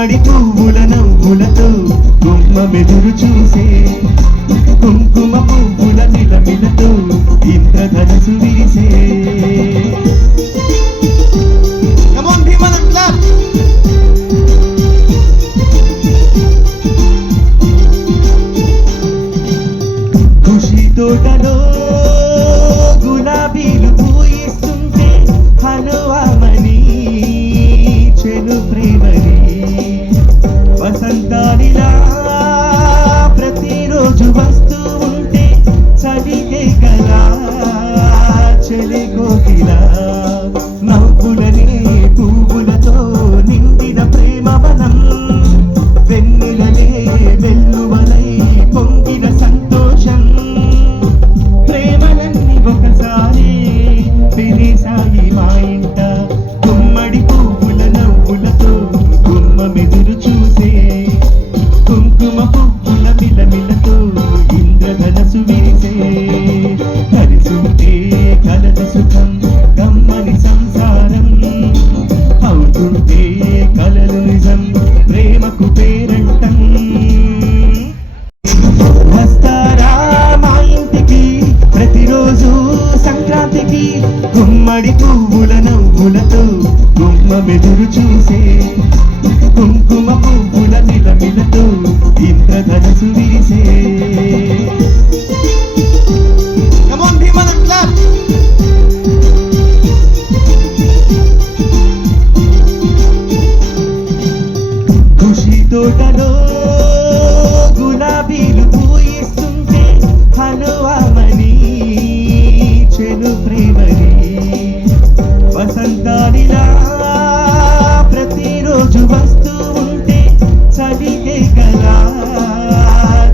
గుమ్మడి పువ్వుల నవ్వులతో గుమ్మ మెదురు చూసే కుంకుమ పువ్వుల మిలమిలతో ఇంద్రధనుసు విరిసే. ఖుషి తోటలో గులాబీలు పూయిస్తుంటే హనువామని చెను ప్రేమని వసంతానిలా ప్రతిరోజు వస్తూ ఉంటే చలిగే గలా చెలి కోకిలా నవ్వులనే పువ్వులతో నిండిన ప్రేమవనం వెన్నెలనే వెల్లువలై పొంగిన సంతోషం ప్రేమలన్నీ ఒకసారి పిలిసాయి మా ఇంట. గుమ్మడి పువ్వుల నవ్వులతో గుమ్మ మెదురు చూసే కుంకుమ పువ్వుల మిలమిలతో ఇంద్రధనసు విరిసే. కలిసుంటే కలదు సుఖం గమ్మని సంసారం అవుతుంటే కలలు నిజం ప్రేమకు పేరంటం. వస్తారా మా ఇంటికి ప్రతిరోజు సంక్రాంతికి గుమ్మడి పువ్వుల నవ్వులతో గుమ్మ మెదురు చూసే కుంకుమ పువ్వుల మిలమిలతో ఇంద్రధనసు విరిసే. ఖుషి తోటలో గులాబీలు పూయిస్తుంటే హనువామని చెను ప్రేమని వసంతానిలా ప్రతిరోజు వస్తూ ఉంటే చలిగే గలా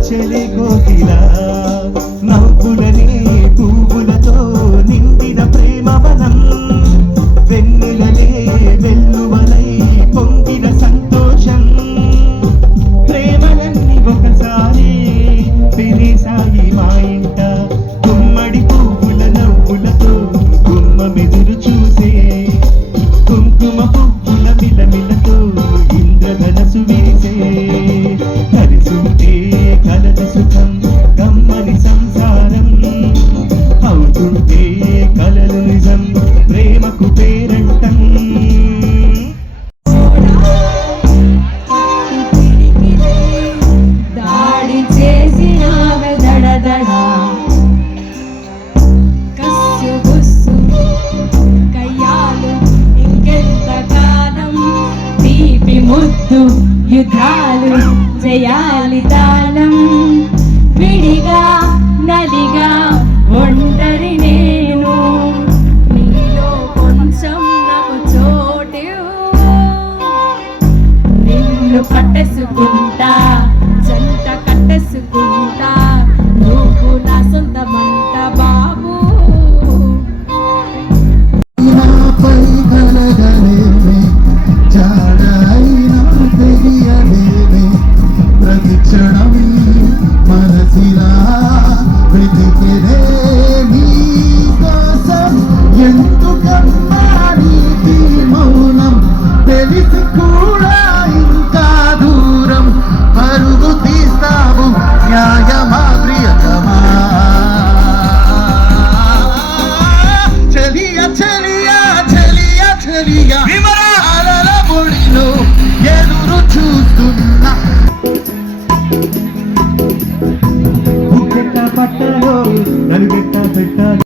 చెలి కోకిలా నవ్వులనే పువ్వులతో నిండిన ప్రేమవనం వెన్నెలనే వెల్లువలై పొంగిన సంతోషం ప్రేమలన్నీ ఒకసారి పిలిసాయి మా ఇంట. గుమ్మడి పువ్వుల నవ్వులతో గుమ్మ మెదురు చూసే కుంకుమ పువ్వుల మిలమిలతో ఇంద్రధనసు విరిసే. కలిసుంటే కలదు సుఖం గమ్మని సంసారం అవుతుంటే కలలు నిజం ప్రేమకు పేరంటం. దాడి చేసినావె దడదడ కస్సు గుస్సు కయ్యాలు ఇంకెంత కాలం తీపి ముద్దు యుద్ధాలు చేయాలి తాళం విడిగా నదిగా ఒంటరి నేను నీలో కొంచెం నాకు చోటు నిన్ను కట్టేసుకుంటా జంట కట్టేసుకుంటా నువ్వు నా సొంతమంట బాబు. ప్రతిక్షణం మనసిలా వెతికినే నీ కోసం ఎందుకమ్మా నీకి మౌనం తెలిసి కూడా ఇంకా దూరం పరుగు తీస్తావు న్యాయమా ప్రియతమా. చెలియా చెలియా చెలియా చెలియా అలల పొడిలో ఎదురు చూస్తున్నా. పట్టలో నలుగెట్ట పెట్టాలి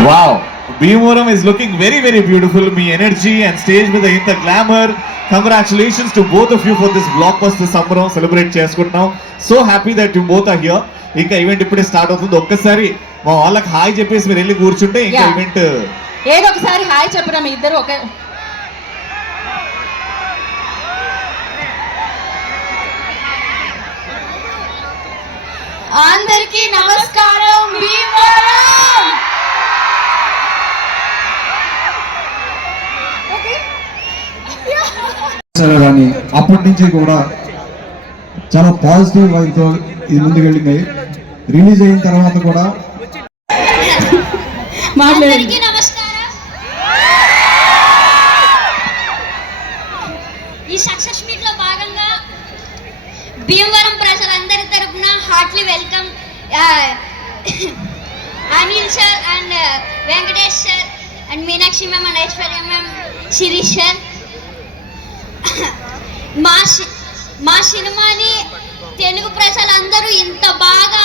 Wow, Bhimavaram is looking very, very beautiful. Me energy and stage with the glamour. Congratulations to both of you for this blockbuster summer celebrate చేసుకుంటున్నాం. So happy that you both are here. ఇంకా event ఇప్పుడే start అవుతుంది. ఒక్కసారి మా వాళ్ళకి hi చెప్పేసి మీరు వెళ్ళి కూర్చుంటే ఇంకా ఈవెంట్ ఏదో ఒకసారి హాయ్ చెప్పరా మీ ఇద్దరు. ఒక అందరికీ నమస్కారం. భీమవరం. సరే కానీ అప్పటి నుంచి కూడా చాలా పాజిటివ్ వైబ్తో ఇది ముందుకు వెళ్ళింది. రిలీజ్ అయిన తర్వాత కూడా అందరికీ నమస్కారం. ఈ సక్సెస్ మీట్ లో భాగంగా భీమవరం ప్రజలందరి తరపున heartly welcome Anil sir and Venkatesh sir and Meenakshi ma'am and Aishwarya ma'am, Shirish sir. మా సినిమాని తెలుగు ప్రజలందరూ ఇంత బాగా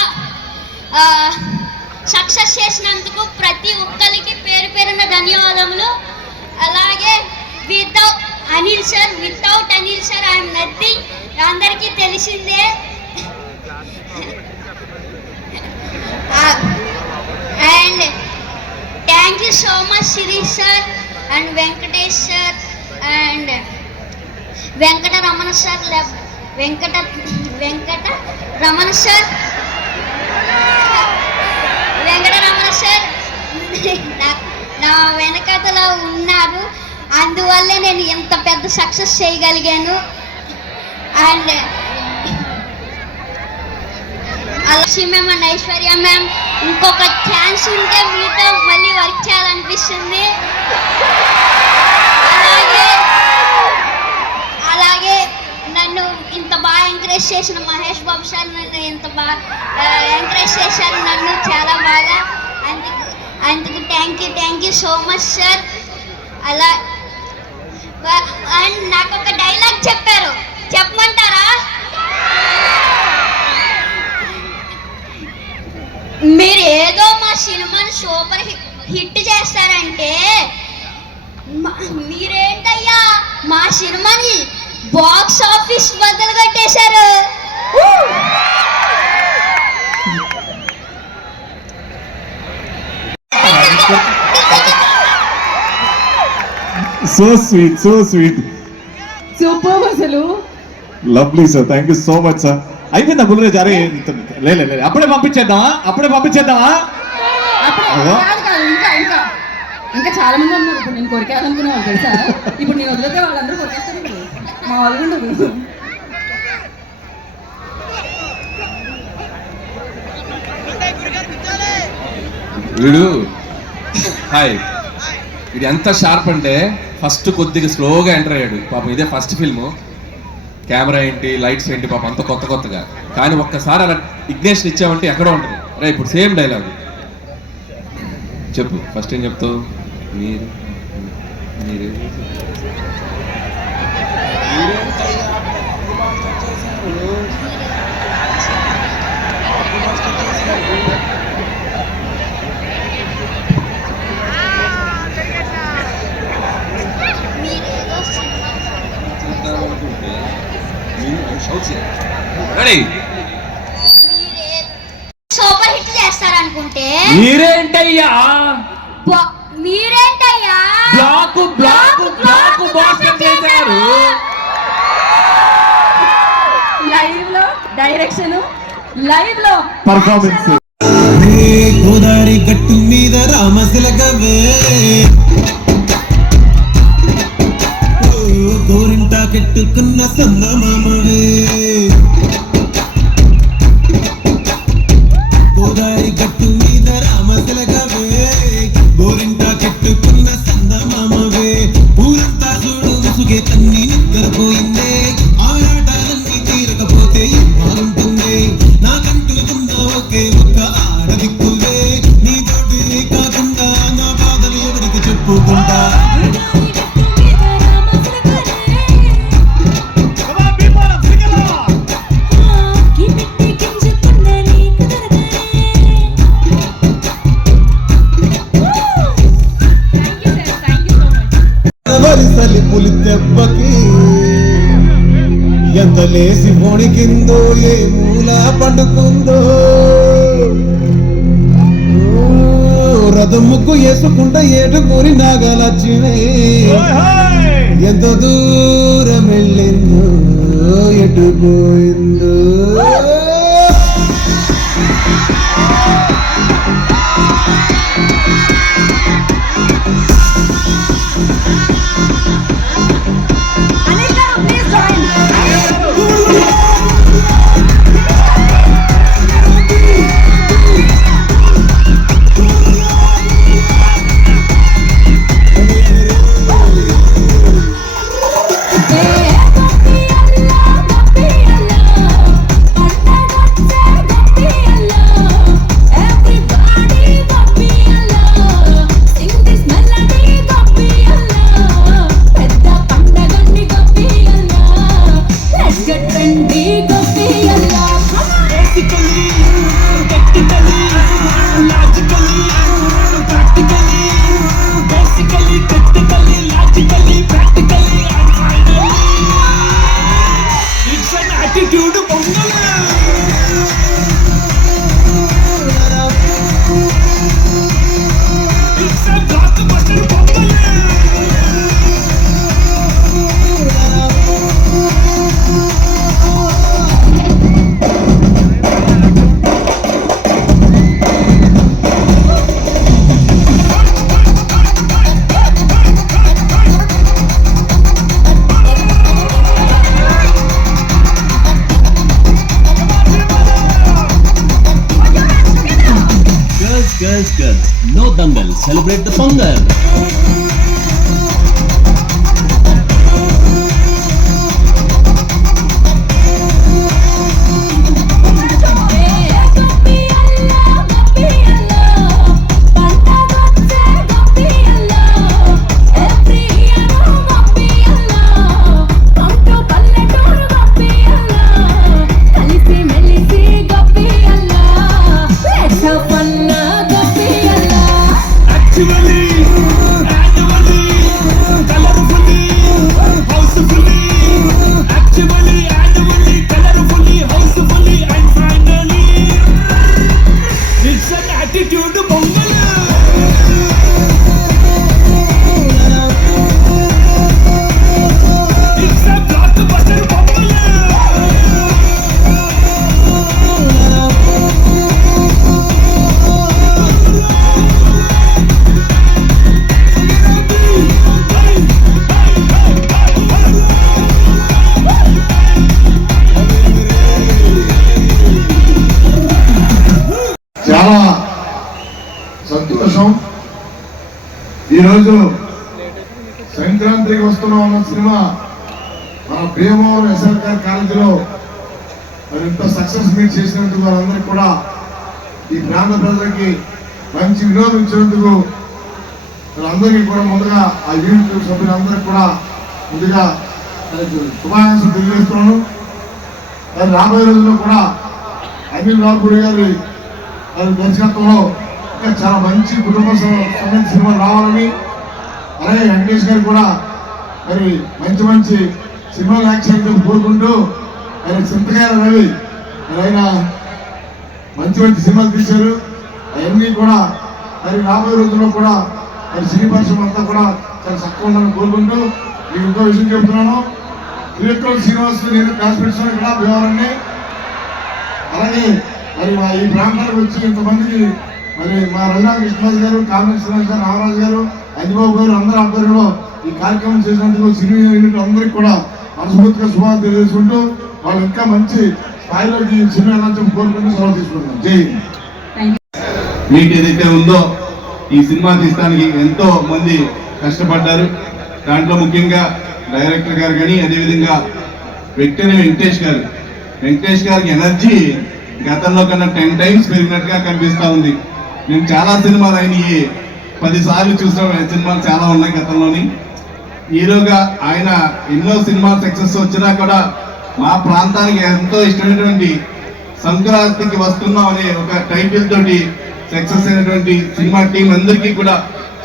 సక్సెస్ చేసినందుకు ప్రతి ఒక్కరికి పేరు పేరున ధన్యవాదములు. అలాగే without Anil sir I'm nothing, అందరికీ తెలిసిందే. And thank you so much Shirish sir and Venkatesh sir and Venkataramana sir నా వెనకతలో ఉన్నారు. అందువల్లే నేను ఎంత పెద్ద సక్సెస్ చేయగలిగాను. And Lakshmi ma'am and Aishwarya ma'am, ఇంకొక ఛాన్స్ ఉంటే మీతో మళ్ళీ వర్క్ చేయాలనిపిస్తుంది. అలాగే నన్ను ఇంత బాగా ఎంకరేజ్ చేసిన మహేష్ బాబు సార్ నన్ను ఇంత బాగా ఎంకరేజ్ చేశారు, నన్ను చాలా బాగా. అందుకు thank you so much sir. అలా అండ్ నాకు ఒక డైలాగ్ చెప్పారు, చెప్పమంటారా? మీరు ఏదో మా సినిమాని సూపర్ హిట్ చేస్తారంటే మీరేంటయ్యా మా సినిమాని బాక్స్ ఆఫీస్ బదులు కట్టేశారు. So sweet. సూపర్ అసలు. Lovely sir, thank you so much sir. అయిపోయిందా బుల్రే జారే? లేదు అప్పుడే పంపించేద్దామా? ఇంకా చాలా మంది ఉన్నారు. ఇప్పుడు నేను కొరికేయాలనుకునే వాళ్ళు తెలుసా? ఇప్పుడు నేను వదిలితే వాళ్ళందరూ కొరికేస్తారు. ఇప్పుడు మా వాళ్ళు ఉండదు. వీడు హాయ్, వీడు ఎంత షార్ప్ అంటే ఫస్ట్ కొద్దిగా స్లోగా ఎంటర్ అయ్యాడు. పాపం ఇదే ఫస్ట్ ఫిల్ము, కెమెరా ఏంటి లైట్స్ ఏంటి పాపం అంత కొత్తగా. కానీ ఒక్కసారి అలా ఇగ్నేషన్ ఇచ్చామంటే ఎక్కడో ఉంటుంది. రే ఇప్పుడు సేమ్ డైలాగ్ చెప్పు. ఫస్ట్ ఏం చెప్తావు? మీరు సూపర్ హిట్ చేస్తారనుకుంటే మీరేంటయ్యా బ్లాక్ మోసం చేశారు. లైవ్ లో డైరెక్షన్, లైవ్ లో పర్ఫార్మెన్స్. గోదావరి గట్టు మీద రామశిలకవే, గోరింటా కెట్టుకున్న సందమామవే, గోదావరి గట్టు మీద రామశిలకవే, గోరింటా కెట్టుకున్న సందమామవే, ఊరంతా చూడు ముసుగే తన్ని నిద్రపోయిందే, ఆరాటాలన్నీ తీరకపోతే బాగుంటుంది, నాకంటూ ఉన్న ఒకే ఒక్క ఆడదిక్కువే, నీ తోటి కాకుండా నా బాధలు ఎవరికి చెప్పుకుంటా. వరిసలి పులి దెబ్బకి ఎంత లేసి వణికిందో, ఏ మూల పండుకుందో, రథం ముగ్గు వేసుకుంటా ఏటుకూరి నాగలచ్చినే, ఎంత దూరం వెళ్ళిందో, ఎటు పోయిందో. celebrate the Pongal. చాలా సంతోషం. ఈరోజు సంక్రాంతికి వస్తున్న సినిమా మన భీమవరం ఎస్ఆర్ఆర్ కాలేజీలో మరి ఇంత సక్సెస్ మీట్ చేసినందుకు వారందరికీ కూడా ఈ ప్రాంత ప్రజలకి మంచి వినోదం ఇచ్చినందుకు వాళ్ళందరికీ కూడా ముందుగా ఆ యూనిట్ సభ్యులందరికీ కూడా ముందుగా శుభాకాంక్షలు తెలియజేస్తున్నాను. మరి రాబోయే రోజుల్లో కూడా అనిల్ రావుపూడి గారి దర్శకత్వంలో ఇంకా చాలా మంచి కుటుంబ సమేత సినిమాలు రావాలని, అలాగే వెంకటేష్ గారు కూడా మరి మంచి మంచి సినిమాలు యాక్షన్ కోరుకుంటూ ఆయన చింతకాయల రవి ఆయన మంచి మంచి సినిమాలు తీశారు. అవన్నీ కూడా మరి రాబోయే రోజుల్లో కూడా మరి సినీ పరిశ్రమ అంతా కూడా చాలా చక్కగా ఉండాలని కోరుకుంటూ మీకు ఇంకో విషయం చెప్తున్నాను. త్రివిక్రమ్ శ్రీనివాస్ నేను క్లాస్మేట్స్ ఇక్కడ భీమవరాన్ని, అలాగే మరి మా ఈ ప్రాంతానికి వచ్చి ఇంతమందికి మరి మా రఘునాథ్ కృష్ణరాజు గారు, కామేశ్వర శ్రీనివాస్ గారు, రామరాజు గారు, అంజబాబు గారు అందరూ ఆధ్వర్యంలో ఈ కార్యక్రమం చేసినందుకు సినీ యూనిట్ అందరికీ కూడా మనస్ఫూర్తిగా శుభాలు తెలియజేసుకుంటూ వాళ్ళు ఇంకా మంచి స్థాయిలోకి సినిమా వెళ్ళాలని కోరుకుంటూ సెలవు తీసుకుంటున్నాం. జై మీట్ ఏదైతే ఉందో ఈ సినిమా తీయడానికి ఎంతో మంది కష్టపడ్డారు. దాంట్లో ముఖ్యంగా డైరెక్టర్ గారు కానీ అదేవిధంగా వెంకటేశ్వర వెంకటేష్ గారికి ఎనర్జీ గతంలో కన్నా 10 times పెరిగినట్టుగా కనిపిస్తూ ఉంది. మేము చాలా సినిమాలు అయినవి 10 సార్లు చూసాం. సినిమాలు చాలా ఉన్నాయి గతంలోని. హీరోగా ఆయన ఎన్నో సినిమా సక్సెస్ వచ్చినా కూడా మా ప్రాంతానికి ఎంతో ఇష్టమైనటువంటి సంక్రాంతికి వస్తున్నాం అనే ఒక టైటిల్ తోటి సక్సెస్ అయినటువంటి సినిమా టీం అందరికీ కూడా,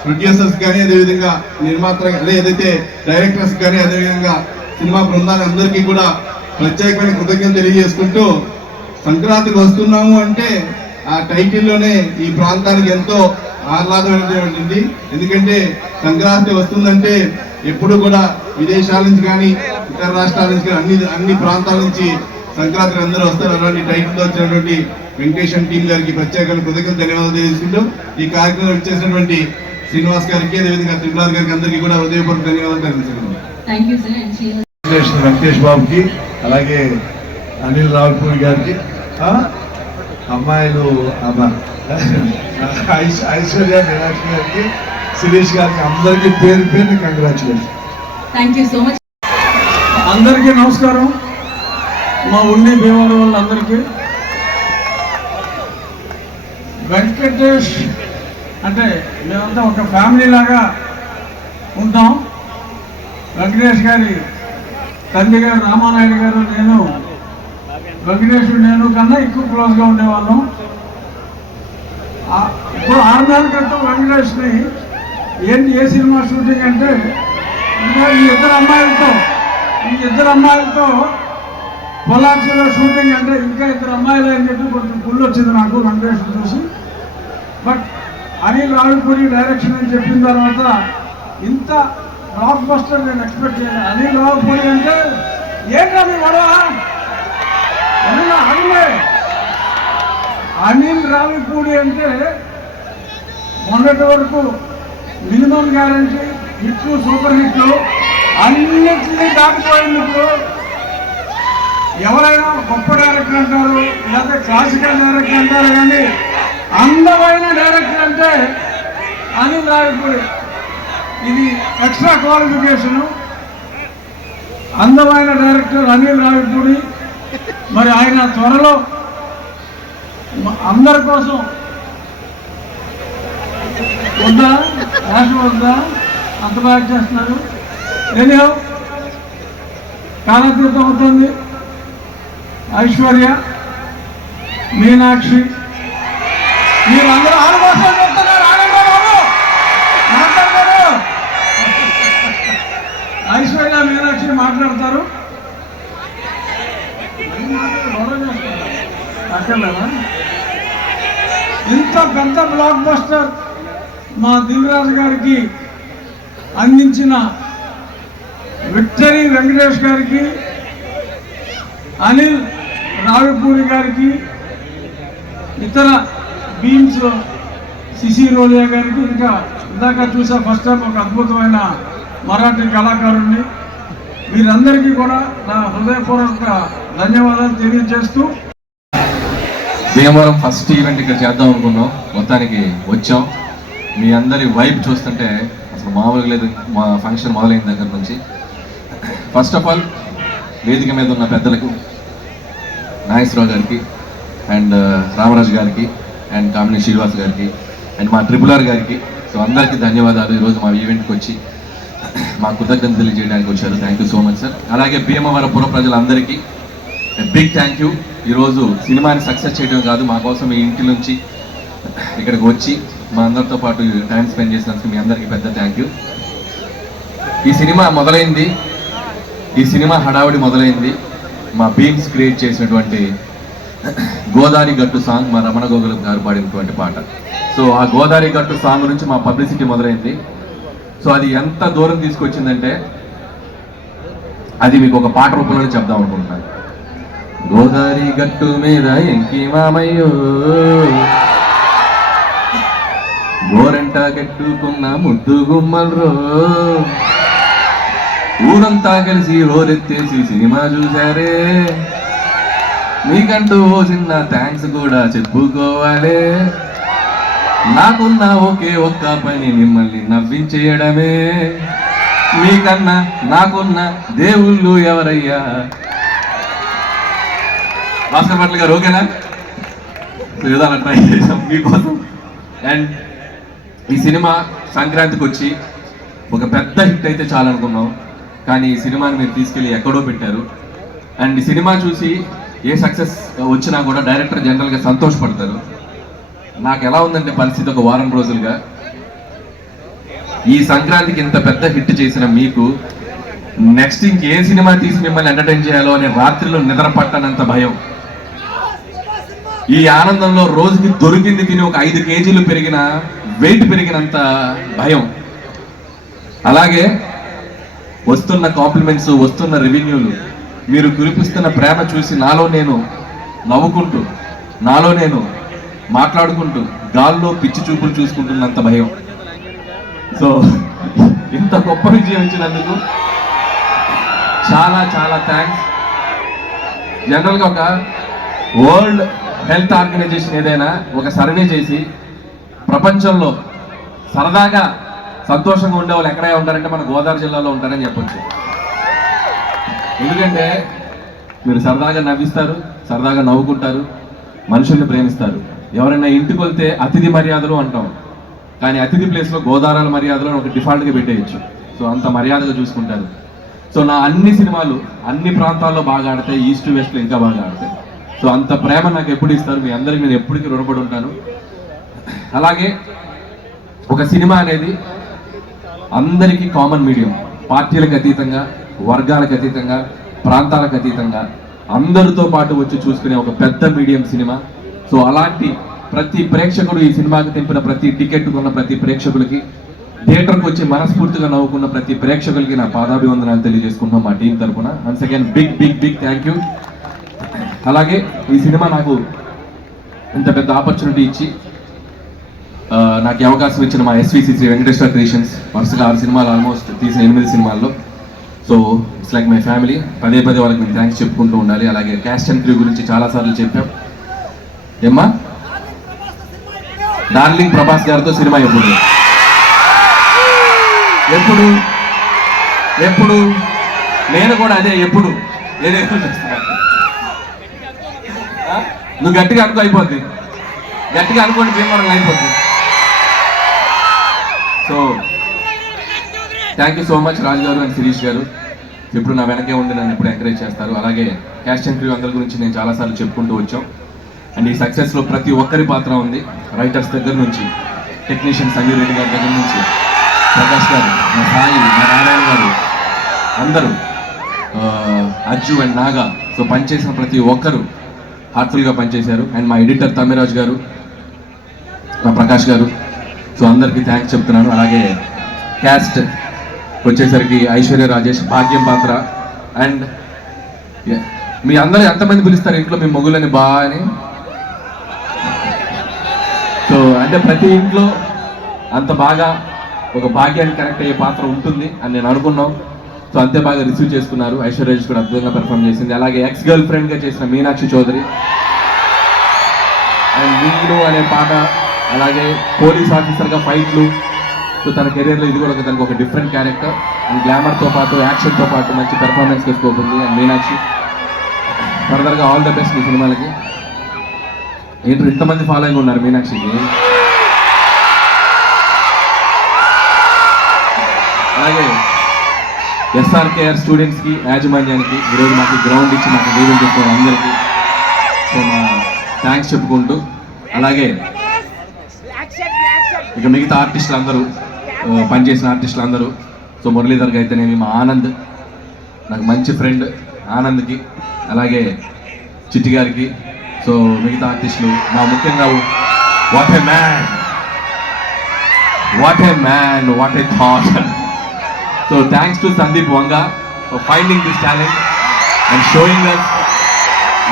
ప్రొడ్యూసర్స్ కానీ అదేవిధంగా నిర్మాత ఏదైతే డైరెక్టర్స్ కానీ అదేవిధంగా సినిమా బృందాలు అందరికీ కూడా ప్రత్యేకమైన కృతజ్ఞతలు తెలియజేసుకుంటూ, సంక్రాంతికి వస్తున్నాము అంటే ఆ టైటిల్లోనే ఈ ప్రాంతానికి ఎంతో ఆహ్లాదమైనటువంటి. ఎందుకంటే సంక్రాంతి వస్తుందంటే ఎప్పుడు కూడా విదేశాల నుంచి కానీ ఇతర రాష్ట్రాల నుంచి కానీ అన్ని ప్రాంతాల నుంచి సంక్రాంతికి అందరూ వస్తారు. అలాంటి టైటిల్తో వచ్చినటువంటి వెంకటేశ్వర టీం గారికి ప్రత్యేకమైన కృతజ్ఞతలు ధన్యవాదాలు తెలియజేసుకుంటూ ఈ కార్యక్రమం ఇచ్చేసినటువంటి శ్రీనివాస్ గారికి అదేవిధంగా త్రిపులార్ గారికి అందరికీ కూడా హృదయపూర్వక ధన్యవాదాలు తెలియజేస్తున్నాను. వెంకటేష్ బాబుకి, అలాగే అనిల్ రావుపూడి గారికి, అమ్మాయిలు ఐశ్వర్య మీనాక్షి గారికి, శిరీష్ గారికి అందరికీ పేరు పేరు congratulation. Thank you so much. అందరికీ నమస్కారం. మా ఉండి భీమవరం వాళ్ళందరికీ వెంకటేష్ అంటే మేమంతా ఒక ఫ్యామిలీ లాగా ఉంటాం. వెంకటేష్ గారి తండ్రి గారు రామానాయుడు గారు, నేను నేను కన్నా ఎక్కువ క్లోజ్గా ఉండేవాళ్ళం. ఇప్పుడు 6 నెలల క్రితం వెంకటేష్ని ఏ సినిమా షూటింగ్ అంటే ఇంకా ఈ ఇద్దరు అమ్మాయిలతో పొలాక్షిలో షూటింగ్ అంటే ఇంకా 2 అమ్మాయిలు అని చెప్పి కొంచెం పుల్లు వచ్చింది నాకు వెంకటేష్ చూసి. బట్ అనిల్ రావుపూడి డైరెక్షన్ అని చెప్పిన తర్వాత ఇంత బ్లాక్ బస్టర్ నేను ఎక్స్పెక్ట్ చేయలేదు. అనిల్ రావుపూడి అంటే ఏంటా మీ గొడవ? అనిల్ రావుపూడి అంటే మొన్నటి వరకు మినిమం గ్యారంటీ హిట్లు, సూపర్ హిట్లు అన్నింటినీ దాటిపోయినప్పుడు ఎవరైనా గొప్ప డైరెక్టర్ అంటారు, లేదా క్లాసికల్ డైరెక్టర్ అంటారు, కానీ అందమైన డైరెక్టర్ అంటే అనిల్ రావిపూడి. ఇది ఎక్స్ట్రా క్వాలిఫికేషను. అందమైన డైరెక్టర్ అనిల్ రావిపూడి. మరి ఆయన త్వరలో అందరి కోసం వద్దా యాక్షన్ వద్దా అంత బాగా చేస్తున్నారు. ఎనిహో కాలతీతం అవుతుంది. ఐశ్వర్య, మీనాక్షి, మీరు అందరూ ఆరు కోసం చెప్తున్నారు. ఆనంద బాబు మాట్లాడతారు. ఐశ్వర్య, మీనాక్షి మాట్లాడతారు. అక్కర్లేదా? ఇంత పెద్ద బ్లాక్ బస్టర్ మా దిల్ రాజు గారికి అందించిన విక్టరీ వెంకటేష్ గారికి, అనిల్ రావిపూడి గారికి, ఇతర బీమ్స్ సిసి రోలియా గారికి, ఇంకా ఇందాక చూసా ఫస్ట్ టైం ఒక అద్భుతమైన మరాఠీ కళాకారుణ్ణి, వీరందరికీ కూడా నా హృదయపూర్వక ధన్యవాదాలు తెలియజేస్తూ భీమవరం ఫస్ట్ ఈవెంట్ ఇక్కడ చేద్దాం అనుకున్నాం. మొత్తానికి వచ్చాం. మీ అందరి వైబ్ చూస్తుంటే అసలు మామూలుగా లేదు. మా ఫంక్షన్ మొదలైన దగ్గర నుంచి ఫస్ట్ ఆఫ్ ఆల్ వేదిక మీద ఉన్న పెద్దలకు, నాగేశ్వరరావు గారికి అండ్ రామరాజు గారికి అండ్ కామిని శ్రీనివాస్ గారికి అండ్ మా ట్రిపుల్ గారికి, సో అందరికీ ధన్యవాదాలు. ఈరోజు మా ఈవెంట్కి వచ్చి మా కృతజ్ఞతలు తెలియజేయడానికి వచ్చారు. Thank you so much sir. అలాగే భీమవరం పుర ప్రజలందరికీ బిగ్ థ్యాంక్ యూ. ఈరోజు సినిమాని సక్సెస్ చేయడం కాదు, మా కోసం మీ ఇంటి నుంచి ఇక్కడికి వచ్చి మా అందరితో పాటు టైం స్పెండ్ చేసినందుకు మీ అందరికీ పెద్ద థ్యాంక్ యూ. ఈ సినిమా మొదలైంది, ఈ సినిమా హడావుడి మొదలైంది మా బీమ్స్ క్రియేట్ చేసినటువంటి గోదావరి గట్టు సాంగ్, మా రమణ గోగులం గారు పాడినటువంటి పాట. సో ఆ గోదావరి గట్టు సాంగ్ నుంచి మా పబ్లిసిటీ మొదలైంది. సో అది ఎంత దూరం తీసుకొచ్చిందంటే అది మీకు ఒక పాట రూపంలో చెప్దాం అనుకుంటున్నాను. గోదావరి గట్టు మీద ఎంకి మామయ్యో, గోరంట గట్టుకున్న ముద్దు గుమ్మల్రో, ఊరంతా కలిసి హోరెత్తేసి సినిమా చూసారే, మీకంటూ ఓ చిన్న థ్యాంక్స్ కూడా చెప్పుకోవాలే, నాకున్న ఒకే ఒక్క పని మిమ్మల్ని నవ్వించేయడమే, మీకన్నా నాకున్న దేవుళ్ళు ఎవరయ్యా. భాస్కర్ భట్ల గారు ఓకేనా? ఏదో అలా ట్రై చేసాం మీకోసం. అండ్ ఈ సినిమా సంక్రాంతికి వచ్చి ఒక పెద్ద హిట్ అయితే చాలనుకున్నాం, కానీ ఈ సినిమాని మీరు తీసుకెళ్ళి ఎక్కడో పెట్టారు. అండ్ ఈ సినిమా చూసి ఏ సక్సెస్ వచ్చినా కూడా డైరెక్టర్ జనరల్గా సంతోషపడతారు. నాకు ఎలా ఉందంటే పరిస్థితి ఒక వారం రోజులుగా ఈ సంక్రాంతికి ఇంత పెద్ద హిట్ చేసిన మీకు నెక్స్ట్ ఇంకే సినిమా తీసి మిమ్మల్ని ఎంటర్టైన్ చేయాలో అనే రాత్రిలో నిద్ర పట్టనంత భయం. ఈ ఆనందంలో రోజుకి దొరికింది తిని ఒక 5 కేజీలు పెరిగిన వెయిట్ పెరిగినంత భయం. అలాగే వస్తున్న కాంప్లిమెంట్స్, వస్తున్న రెవెన్యూలు, మీరు కురిపిస్తున్న ప్రేమ చూసి నాలో నేను నవ్వుకుంటూ, నాలో నేను మాట్లాడుకుంటూ గాల్లో పిచ్చి చూపులు చూసుకుంటున్నంత భయం. సో ఇంత గొప్ప విజయం ఇచ్చినందుకు చాలా చాలా థ్యాంక్స్. జనరల్గా ఒక వరల్డ్ హెల్త్ ఆర్గనైజేషన్ ఏదైనా ఒక సర్వే చేసి ప్రపంచంలో సరదాగా సంతోషంగా ఉండే వాళ్ళు ఎక్కడైనా ఉంటారంటే మన గోదావరి జిల్లాలో ఉంటారని చెప్పొచ్చు. ఎందుకంటే మీరు సరదాగా నవ్విస్తారు, సరదాగా నవ్వుకుంటారు, మనుషుల్ని ప్రేమిస్తారు. ఎవరైనా ఇంటికి వెళ్తే అతిథి మర్యాదలు అంటాం, కానీ అతిథి ప్లేస్లో గోదావరి మర్యాదలు ఒక డిఫాల్ట్గా పెట్టేయచ్చు. సో అంత మర్యాదగా చూసుకుంటారు. సో నా అన్ని సినిమాలు అన్ని ప్రాంతాల్లో బాగా ఆడతాయి, ఈస్ట్ వెస్ట్లో ఇంకా బాగా ఆడతాయి. సో అంత ప్రేమ నాకు ఎప్పుడు ఇస్తారు, మీ అందరికి నేను ఎప్పటికీ రుణపడి ఉంటాను. అలాగే ఒక సినిమా అనేది అందరికీ కామన్ మీడియం, పార్టీలకు అతీతంగా, వర్గాలకు అతీతంగా, ప్రాంతాలకు అతీతంగా అందరితో పాటు వచ్చి చూసుకునే ఒక పెద్ద మీడియం సినిమా. సో అలాంటి ప్రతి ప్రేక్షకుడు, ఈ సినిమాకి తెంపిన ప్రతి టికెట్ కొన్న ప్రతి ప్రేక్షకులకి, థియేటర్కి వచ్చి మనస్ఫూర్తిగా నవ్వుకున్న ప్రతి ప్రేక్షకులకి నా పాదాభివందనాలు తెలియజేసుకుంటాం మా టీం తరఫున. Once again big big big thank you. అలాగే ఈ సినిమా నాకు ఇంత పెద్ద ఆపర్చునిటీ ఇచ్చి నాకు ఈ అవకాశం ఇచ్చిన మా ఎస్విసి శ్రీ వెంకటేశ్వర క్రియేషన్స్, వరుసగా 6 సినిమాలు ఆల్మోస్ట్ తీసిన 8 సినిమాల్లో. So it's like my family. పదే వాళ్ళకి మేము థ్యాంక్స్ చెప్పుకుంటూ ఉండాలి. అలాగే క్యాస్ట్ అండ్ క్రూ గురించి చాలాసార్లు చెప్పాం. ఏమ్మా డార్లింగ్ ప్రభాస్ గారితో సినిమా ఎప్పుడు ఎప్పుడు ఎప్పుడు నేను కూడా అదే ఎప్పుడు ఏదేదో చేస్తున్నా. నువ్వు గట్టిగా అనుకో అయిపోద్ది, గట్టిగా అనుకోండి భీమవరం అయిపోద్ది. So thank you so much Raju garu and Sirish గారు, ఎప్పుడు నా వెనకే ఉండి నన్ను ఎప్పుడు ఎంకరేజ్ చేస్తారు. అలాగే క్యాస్ట్ అండ్ క్రూ అందరి గురించి నేను చాలాసార్లు చెప్పుకుంటూ వచ్చాం. అండ్ ఈ సక్సెస్లో ప్రతి ఒక్కరి పాత్ర ఉంది, రైటర్స్ దగ్గర నుంచి, టెక్నీషియన్ సంజయ్ రెడ్డి గారి దగ్గర నుంచి, ప్రకాష్ గారు, మా సాయి, మా నారాయణ గారు, అందరూ, అజ్జు అండ్ నాగా. సో పనిచేసిన ప్రతి ఒక్కరు హార్ట్ఫుల్గా పనిచేశారు. అండ్ మా ఎడిటర్ తమిరాజ్ గారు, మా ప్రకాష్ గారు, సో అందరికీ థ్యాంక్స్ చెప్తున్నాను. అలాగే క్యాస్ట్ వచ్చేసరికి ఐశ్వర్య రాజేష్, భాగ్యం పాత్ర. అండ్ మీ అందరూ ఎంతమంది పిలుస్తారు ఇంట్లో మీ మొగులని బా అని? సో అంటే ప్రతి ఇంట్లో అంత బాగా ఒక భాగ్యాన్ని కనెక్ట్ అయ్యే పాత్ర ఉంటుంది అని నేను అనుకున్నాం. సో అంతే బాగా రిసీవ్ చేసుకున్నారు. ఐశ్వర్య రాజేష్ కూడా అద్భుతంగా పెర్ఫామ్ చేసింది. అలాగే ఎక్స్ గర్ల్ ఫ్రెండ్గా చేసిన మీనాక్షి చౌదరి అండ్ వీళ్ళు అనే పాట, అలాగే పోలీస్ ఆఫీసర్గా ఫైట్లు. సో తన కెరీర్లో ఇది కూడా తనకు ఒక డిఫరెంట్ క్యారెక్టర్. అండ్ గ్లామర్తో పాటు యాక్షన్తో పాటు మంచి పెర్ఫార్మెన్స్ చేసుకోబోతుంది. అండ్ మీనాక్షి ఫర్దర్గా ఆల్ ద బెస్ట్ మీ సినిమాలకి. ఏంటో ఇంతమంది ఫాలోయింగ్ ఉన్నారు మీనాక్షికి. అలాగే ఎస్ఆర్కేఆర్ స్టూడెంట్స్కి, యాజమాన్యానికి ఈరోజు మాకు గ్రౌండ్ ఇచ్చి మాకు లీవెల్ చెప్పుకోవాలి అందరికీ. సో మా థ్యాంక్స్ చెప్పుకుంటూ, అలాగే ఇక మిగతా ఆర్టిస్టులు అందరూ, పనిచేసిన ఆర్టిస్టులు అందరూ, సో మురళీధర్కి అయితేనేమి, మా ఆనంద్ నాకు మంచి ఫ్రెండ్ ఆనంద్కి, అలాగే చిట్టి గారికి, సో మిగతా ఆర్టిస్టులు, మా ముఖ్యంగా what a man, what a man, what a thought. So thanks to Sandeep Vanga for finding this talent and showing us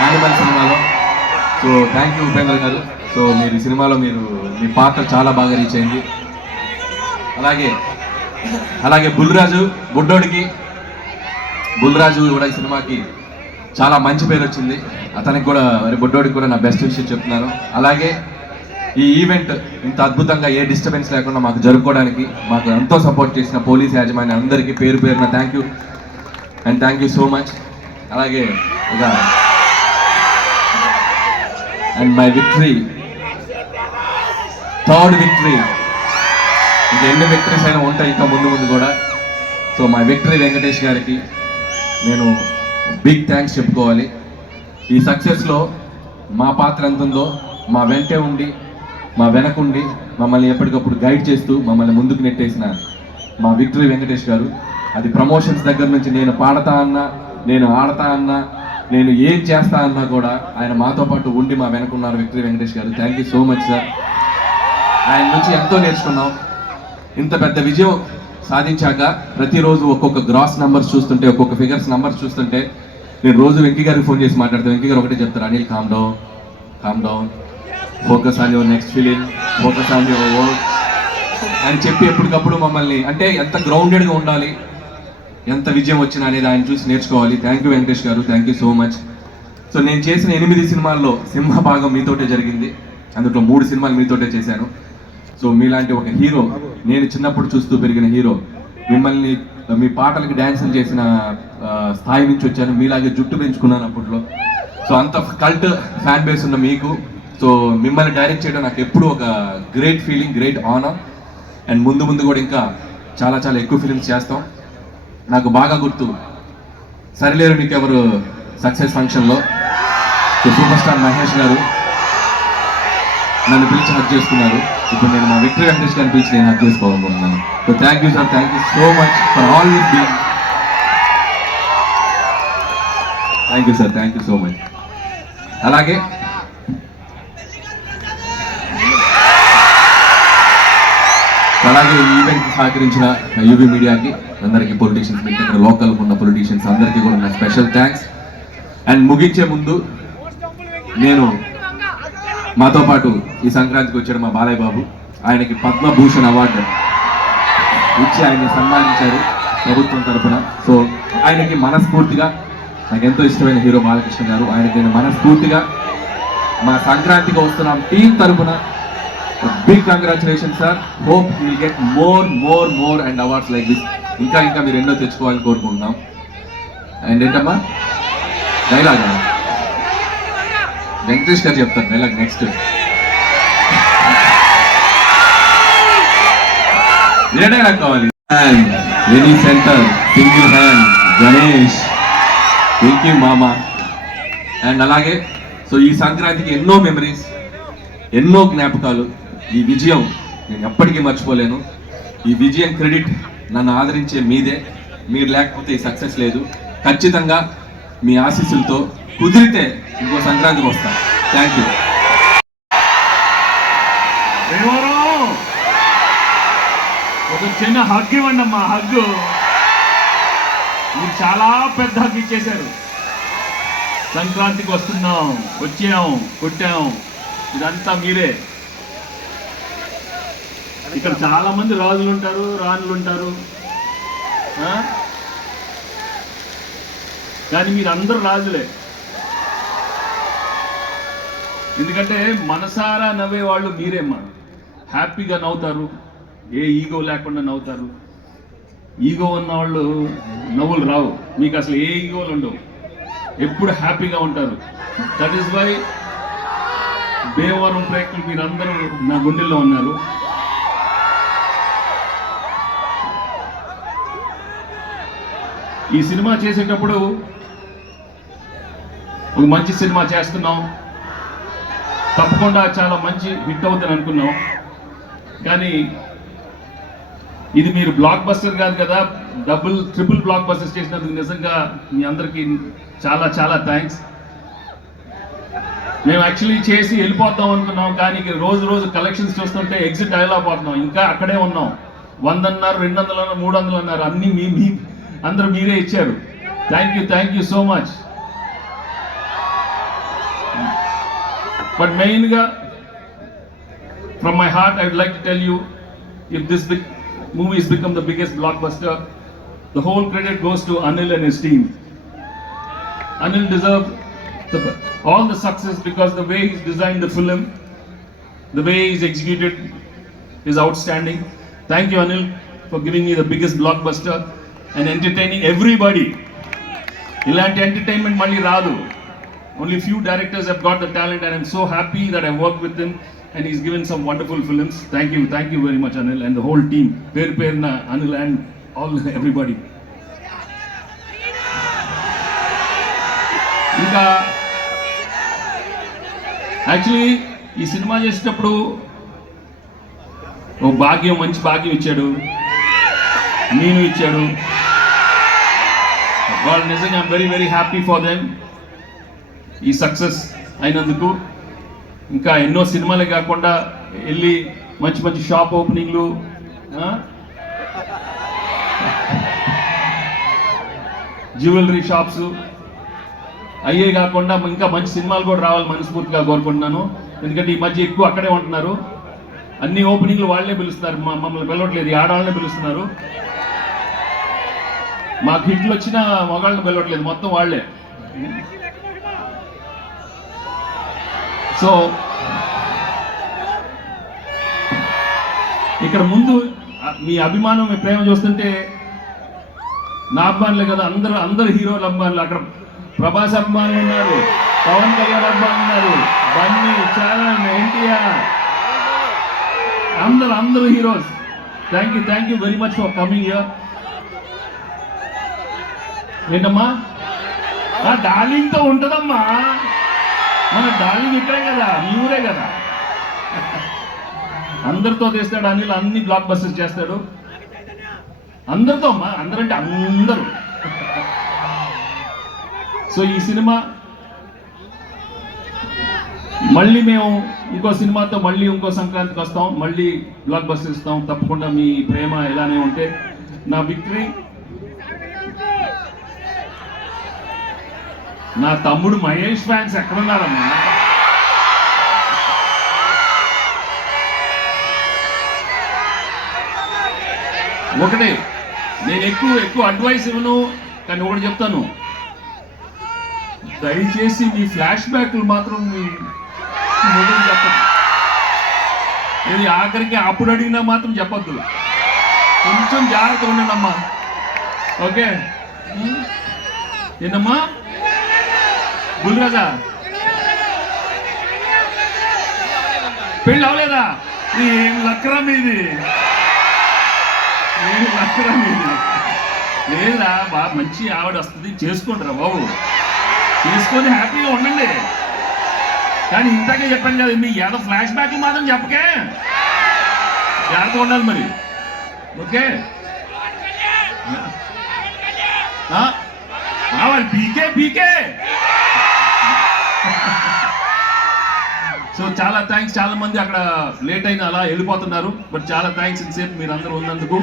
Animal సినిమాలో. So thank you Upendra garu. So మీరు ఈ సినిమాలో మీ పాత్ర చాలా బాగా రీచ్ అయింది. అలాగే బుల్రాజు కూడా ఈ సినిమాకి చాలా మంచి పేరు వచ్చింది. అతనికి కూడా బుడ్డోడికి కూడా నా బెస్ట్ విషయం చెప్తున్నాను. అలాగే ఈ ఈవెంట్ ఇంత అద్భుతంగా ఏ డిస్టర్బెన్స్ లేకుండా మాకు జరుపుకోవడానికి మాకు ఎంతో సపోర్ట్ చేసిన పోలీస్ యాజమాన్యం అందరికీ పేరు పేరున thank you and thank you so much. అలాగే ఇక and my victory, third victory, ఇంకా ఎన్ని విక్టరీస్ అయినా ఉంటాయి ఇంకా ముందు కూడా. సో మై విక్టరీ వెంకటేష్ గారికి నేను బిగ్ థ్యాంక్స్ చెప్పుకోవాలి. ఈ సక్సెస్లో మా పాత్ర ఎంత ఉందో మా వెంటే ఉండి, మా వెనకుండి మమ్మల్ని ఎప్పటికప్పుడు గైడ్ చేస్తూ మమ్మల్ని ముందుకు నెట్టేసిన మా విక్టరీ వెంకటేష్ గారు. అది ప్రమోషన్స్ దగ్గర నుంచి నేను పాడతా అన్నా, నేను ఆడతా అన్నా, నేను ఏం చేస్తా అన్నా కూడా ఆయన మాతో పాటు ఉండి మా వెనకున్నారు విక్టరీ వెంకటేష్ గారు. Thank you so much sir. ఆయన నుంచి ఎంతో నేర్చుకున్నాం. ఇంత పెద్ద విజయం సాధించాక ప్రతిరోజు ఒక్కొక్క గ్రాస్ నెంబర్స్ చూస్తుంటే, ఒక్కొక్క ఫిగర్స్ నెంబర్స్ చూస్తుంటే నేను రోజు వెంకీ గారికి ఫోన్ చేసి మాట్లాడతాను. వెంకీ గారు ఒకటే చెప్తారు, Anil calm down, focus on your next film, focus on your work అని చెప్పి ఎప్పటికప్పుడు మమ్మల్ని, అంటే ఎంత గ్రౌండెడ్గా ఉండాలి, ఎంత విజయం వచ్చినా అనేది ఆయన చూసి నేర్చుకోవాలి. థ్యాంక్ యూ వెంకటేష్ గారు, thank you so much. So నేను చేసిన 8 సినిమాల్లో సింహభాగం మీతోటే జరిగింది. అందులో 3 సినిమాలు మీతోటే చేశాను. సో మీలాంటి ఒక హీరో, నేను చిన్నప్పుడు చూస్తూ పెరిగిన హీరో, మిమ్మల్ని మీ పాటలకి డ్యాన్సులు చేసిన స్థాయి నుంచి వచ్చాను. మీలాగే జుట్టు పెంచుకున్నాను అప్పట్లో. సో అంత కల్ట్ ఫ్యాన్ బేస్ ఉన్న మీకు, సో మిమ్మల్ని డైరెక్ట్ చేయడం నాకు ఎప్పుడు ఒక great feeling, great honour. And ముందు కూడా ఇంకా చాలా చాలా ఎక్కువ ఫిలిమ్స్ చేస్తాం. నాకు బాగా గుర్తు సరిలేరు నీకెవరు సక్సెస్ ఫంక్షన్లో సో సూపర్ స్టార్ మహేష్ గారు నన్ను పిలిచి హక్ చేసుకున్నారు. ఇప్పుడు నేను మా విక్టరీ వెంకటేష్ గారిని పిలిచి నేను హక్ చేసుకోవాలనుకుంటున్నాను. So thank you sir, thank you so much for all this being. Thank you sir, thank you so much. అలాగే ఈ ఈవెంట్కి సహకరించిన యూవీ మీడియాకి అందరికీ, పొలిటీషియన్స్, మీ దగ్గర లోకల్ ఉన్న పొలిటీషియన్స్ అందరికీ కూడా నా స్పెషల్ థ్యాంక్స్. అండ్ ముగించే ముందు నేను మాతో పాటు ఈ సంక్రాంతికి వచ్చాడు మా బాలయ్య బాబు. ఆయనకి పద్మభూషణ్ అవార్డు ఇచ్చి ఆయన్ని సన్మానించారు ప్రభుత్వం తరఫున. సో ఆయనకి మనస్ఫూర్తిగా, నాకు ఎంతో ఇష్టమైన హీరో బాలకృష్ణ గారు, ఆయనకి నేను మనస్ఫూర్తిగా మా సంక్రాంతికి వస్తున్నాం టీం తరఫున big congratulation sir. Hope will get more and awards like this. ఇంకా మీరు ఎన్నో తెచ్చుకోవాలని కోరుకుంటున్నాం. అండ్ ఏంటమ్మా డైలాగ్ వెంకటేష్ గారు చెప్తారు డైలాగ్ నెక్స్ట్. ఏ డైలాగ్ కావాలి? Any centre single hand Ganesh, thank you మామ. అండ్ అలాగే సో ఈ సంక్రాంతికి ఎన్నో మెమరీస్, ఎన్నో జ్ఞాపకాలు. ఈ విజయం నేను ఎప్పటికీ మర్చిపోలేను. ఈ విజయం క్రెడిట్ నన్ను ఆదరించే మీదే. మీరు లేకపోతే ఈ సక్సెస్ లేదు. ఖచ్చితంగా మీ ఆశీస్సులతో కుదిరితే ఇంకో సంక్రాంతికి వస్తాను. Thank you. ఒక చిన్న హగ్ ఇవ్వండి అమ్మా, హగ్గు. మీరు చాలా పెద్ద హగ్ ఇచ్చేశారు. సంక్రాంతికి వస్తున్నాం, వచ్చాం, కొట్టాం, ఇదంతా మీరే. ఇక్కడ చాలా మంది రాజులు ఉంటారు, రాణులు ఉంటారు, కానీ మీరు అందరూ రాజులే. ఎందుకంటే మనసారా నవ్వే వాళ్ళు మీరేమ్మా. హ్యాపీగా నవ్వుతారు, ఏ ఈగో లేకుండా నవ్వుతారు. ఈగో ఉన్న వాళ్ళు నవ్వులు రావు. మీకు అసలు ఏ ఈగోలు ఉండవు, ఎప్పుడు హ్యాపీగా ఉంటారు. దట్ ఈస్ వై భీమవరం ప్రేక్షకులు మీరందరూ నా గుండెల్లో ఉన్నారు. ఈ సినిమా చేసేటప్పుడు ఒక మంచి సినిమా చేస్తున్నాం, తప్పకుండా చాలా మంచి హిట్ అవుతుంది అనుకున్నాం. కానీ ఇది మీరు బ్లాక్ బస్టర్ కాదు కదా, ట్రిపుల్ బ్లాక్ బస్టర్స్ చేసినందుకు నిజంగా మీ అందరికీ చాలా చాలా థ్యాంక్స్. మేము యాక్చువల్లీ చేసి వెళ్ళిపోతాం అనుకున్నాం, కానీ రోజు కలెక్షన్స్ చూస్తుంటే ఎగ్జిట్ అయ్యేలాపోతున్నాం. ఇంకా అక్కడే ఉన్నాం. 100 అన్నారు, 200 అన్నారు, 300 అన్నారు, అన్నీ మీ అందరూ మీరే ఇచ్చారు. Thank you so much. But మెయిన్గా from my heart I would like to tell you, if this movie has become the biggest blockbuster, the whole credit goes to Anil and his team. Anil deserves all the success because the way he's designed the film, the way he's executed is outstanding. Thank you Anil for giving me the biggest blockbuster and entertaining everybody. Ilanti entertainment malli raadu. Only few directors have got the talent and I'm so happy that I worked with him. And he's given some wonderful films. Thank you very much Anil and the whole team. Perna Anil and all everybody. Inka actually ee cinema chesitappudu ఓ భాగ్యం, మంచి భాగ్యం ఇచ్చాడు, నేను ఇచ్చాడు. వాళ్ళు నిజంగా I'm very happy for them ఈ success అయినందుకు. ఇంకా ఎన్నో సినిమాలే కాకుండా వెళ్ళి మంచి షాప్ ఓపెనింగ్లు, జ్యువెలరీ షాప్స్ అయ్యే కాకుండా ఇంకా మంచి సినిమాలు కూడా రావాలి మనస్ఫూర్తిగా కోరుకుంటున్నాను. ఎందుకంటే ఈ మధ్య ఎక్కువ అక్కడే ఉంటున్నారు. అన్ని ఓపెనింగ్లు వాళ్ళే పిలుస్తున్నారు, మమ్మల్ని పిలవట్లేదు, ఆడవాళ్ళనే పిలుస్తున్నారు. మాకు హిట్లు వచ్చినా మగాళ్ళని పిలవట్లేదు, మొత్తం వాళ్ళే. సో ఇక్కడ ముందు మీ అభిమానం, మీ ప్రేమ చూస్తుంటే నా అభిమానులే కదా, అందరు హీరోల అభిమానులు. అక్కడ ప్రభాస్ అభిమానులు ఉన్నారు, పవన్ కళ్యాణ్ అభిమానులు ఉన్నారు, బన్నీ, చరణ్, ఎన్టీఆర్, అందరు heroes. Thank you very much for coming here. ఏంటమ్మా డార్లింగ్తో ఉంటుందమ్మా, మన డార్లింగ్ ఇక్కడే కదా, మీ ఊరే కదా. అందరితో చేస్తాడు అనిల్, అన్ని బ్లాక్ బస్టర్స్ చేస్తాడు అందరితో అమ్మా, అందరంటే అందరూ. సో ఈ సినిమా మళ్ళీ మేము ఇంకో సినిమాతో మళ్ళీ ఇంకో సంక్రాంతికి వస్తాం, మళ్ళీ బ్లాక్ బస్టర్ ఇస్తాం. తప్పకుండా మీ ప్రేమ ఇలానే ఉంటే నా విక్టరీ. నా తమ్ముడు మహేష్ ఫ్యాన్స్ ఎక్కడున్నారమ్మా? ఒకటే, నేను ఎక్కువ అడ్వైస్ ఇవ్వను, కానీ ఒకటి చెప్తాను, దయచేసి మీ ఫ్లాష్ బ్యాక్లు మాత్రం మీ మొదలు చెప్పండి. ఇది ఆఖరికి అప్పుడు అడిగినా మాత్రం చెప్పొద్దు, కొంచెం జాగ్రత్తగా ఉండండి అమ్మా. ఓకే ఏంటమ్మా గుల్రాజా పెళ్ళి అవలేదా? ఏం లక్కరా మీది, ఏం లక్కరా మీది. లేదురా బాగా మంచి ఆవిడ వస్తుంది, చేసుకుంటారా బాబు, చేసుకొని హ్యాపీగా ఉండండి. కానీ ఇంతకే చెప్పాను కదా, మీ ఏదో ఫ్లాష్ బ్యాక్ మాత్రం చెప్పకే, జాగ్రత్తగా ఉండాలి మరి. ఓకే వాళ్ళు పీకే పీకే. సో చాలా థ్యాంక్స్, చాలా మంది అక్కడ లేట్ అయినా అలా వెళ్ళిపోతున్నారు, బట్ చాలా థ్యాంక్స్ ఇంతసేపు మీరు అందరూ ఉన్నందుకు.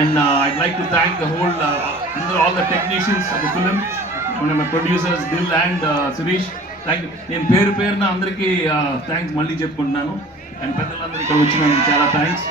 And I'd like to thank the whole all the technicians of the film, my producers Dil and Shirish. Thank you. నేను పేరున అందరికీ థ్యాంక్స్ మళ్ళీ చెప్పుకుంటున్నాను. అండ్ పెద్దలందరూ ఇక్కడ వచ్చినందుకు చాలా థ్యాంక్స్.